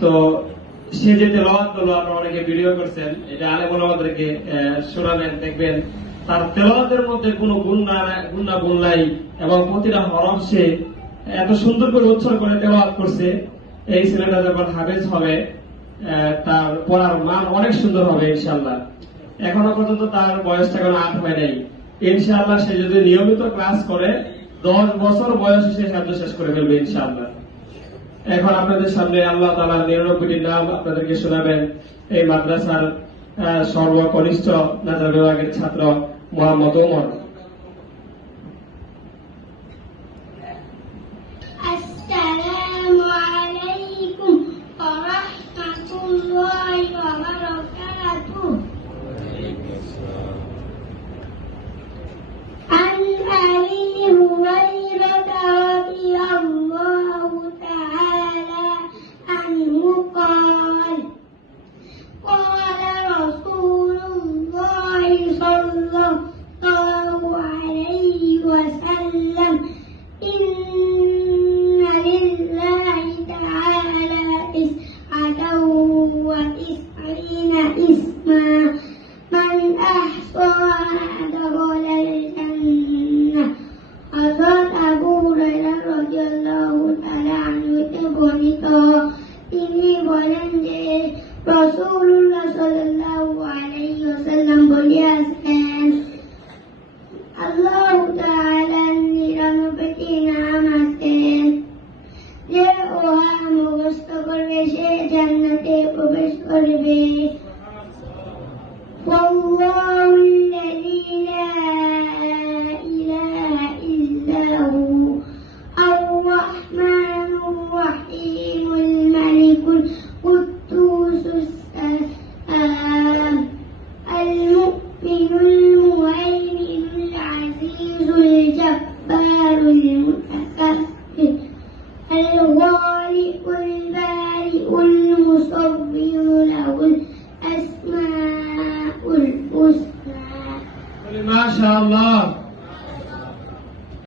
তো সে যে তেলাওয়াত করলো, আপনারা অনেকে ভিডিও করছেন, এটা আলেম ওলামাদেরকে শোনাবেন, দেখবেন তার তেলাওয়াতের মধ্যে কোনো গুণ নাই এবং প্রতিটা হরফ সে এত সুন্দর করে উচ্চারণ করে তেলাওয়াত করছে। এই ছেলেটা যখন হাফেজ হবে তার পড়ার মান অনেক সুন্দর হবে ইনশাআল্লাহ। এখনো পর্যন্ত তার বয়সটা কোনো 8 হয় নাই। ইনশাআল্লাহ সে যদি নিয়মিত ক্লাস করে 10 বছর বয়সে সে সাহায্য শেষ করে ফেলবে ইনশাআল্লাহ। এখন আপনাদের সামনে আল্লাহ তাআলার 99টি নাম আপনাদেরকে শোনাবেন এই মাদ্রাসার সর্বকনিষ্ঠ নাজার বিভাগের ছাত্র মোহাম্মদ ওমর। আসসালামু আলাইকুম ওয়া রাহমাতুল্লাহি ওয়া বারাকাতুহু। আন আবি হুরায়রা রাদিয়াল্লাহু তাআলা আনহু قال قال رسول الله صلى الله عليه وسلم إن لله تعالى 99 اسما من أحصاها دخل الجنة। হযরত আবু হুরায়রা রাদিয়াল্লাহু তাআলা আনহু বর্ণিত, তিনি বলেন যে রাসূলুল্লাহ সাল্লাল্লাহু আলাইহি ওয়াসাল্লাম বলেছেন, আল্লাহ তাআলার 99টি নাম আছে, যে উহা মুখস্থ করবে সে জান্নাতে প্রবেশ করবে। ওয়াল্লাহুল্লাযী লা ইলাহা ইল্লা হু আর-রাহমানুর রাহিমুল মালিকুল কুদ্দুসুস সালাম আল-মুমিনুল মুহাইমিনুল আজিজুল জাব্বারুল মুতাকাব্বির আল-খালিকুল বারিউল মুসাব্বিরু লাহুল আসমাউল হুসনা। মাশাআল্লাহ।